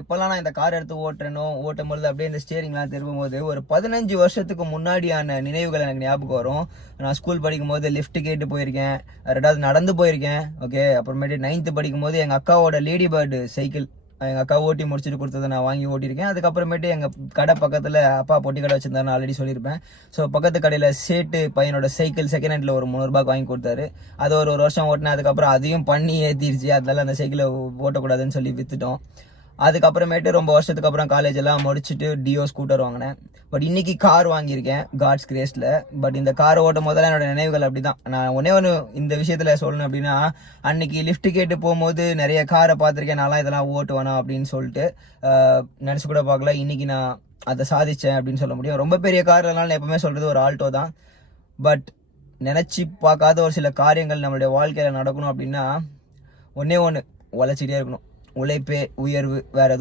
எப்போல்லாம் நான் இந்த கார் எடுத்து ஓட்டும் பொழுது அப்படியே இந்த ஸ்டேரிங்லாம் திரும்பும் போது ஒரு 15 வருஷத்துக்கு முன்னாடியான நினைவுகள் எனக்கு ஞாபகம் வரும். நான் ஸ்கூல் படிக்கும் போது லிஃப்ட் கேட்டு போயிருக்கேன், ரெண்டாவது நடந்து போயிருக்கேன். ஓகே, அப்புறமேட்டு 9th படிக்கும் போது எங்கள் அக்காவோட லேடி பேர்டு சைக்கிள் எங்கள் அக்கா ஓட்டி முடிச்சுட்டு கொடுத்ததை நான் வாங்கி ஓட்டியிருக்கேன். அதுக்கப்புறமேட்டு எங்கள் கடை பக்கத்தில் அப்பா பொட்டி கடை வச்சிருந்தாரு, நான் ஆல்ரெடி சொல்லியிருப்பேன். ஸோ பக்கத்து கடையில் சேட்டு பையனோட சைக்கிள் செகண்ட் ஹேண்டில் ஒரு 300 ரூபாய்க்கு வாங்கி கொடுத்தாரு. அது ஒரு வருஷம் ஓட்டினேன். அதுக்கப்புறம் அதையும் பண்ணி ஏற்றிருச்சு, அதனால அந்த சைக்கிளை ஓட்டக்கூடாதுன்னு சொல்லி வித்துட்டோம். அதுக்கப்புறமேட்டு ரொம்ப வருஷத்துக்கு அப்புறம் காலேஜ் எல்லாம் முடிச்சுட்டு டியோ ஸ்கூட்டர் வாங்கினேன். பட் இன்னைக்கு கார் வாங்கியிருக்கேன் காட்ஸ் கிரேஸ்ல. பட் இந்த கார் ஓட்டும் போதெல்லாம் என்னோட நினைவுகள் அப்படிதான். நான் ஒன்று இந்த விஷயத்துல சொல்லணும் அப்படின்னா, அன்னைக்கு லிஃப்ட் கேட்டு போகும்போது நிறைய காரை பார்த்துருக்கேன். நான்லாம் இதெல்லாம் ஓட்டுவேனா அப்படின்னு சொல்லிட்டு நினைச்சு கூட பார்க்கல. இன்னைக்கு நான் அதை சாதிச்சேன் அப்படின்னு சொல்ல முடியும். ரொம்ப பெரிய கார் நான் எப்பவுமே சொல்றது ஒரு ஆல்டோ தான். பட் நினைச்சு பார்க்காத ஒரு சில காரியங்கள் நம்மளுடைய வாழ்க்கையில நடக்கணும் அப்படின்னா ஒன்னே ஒன்று, உழைச்சிட்டே இருக்கணும். உழைப்பே உயர்வு, வேற எதுவும்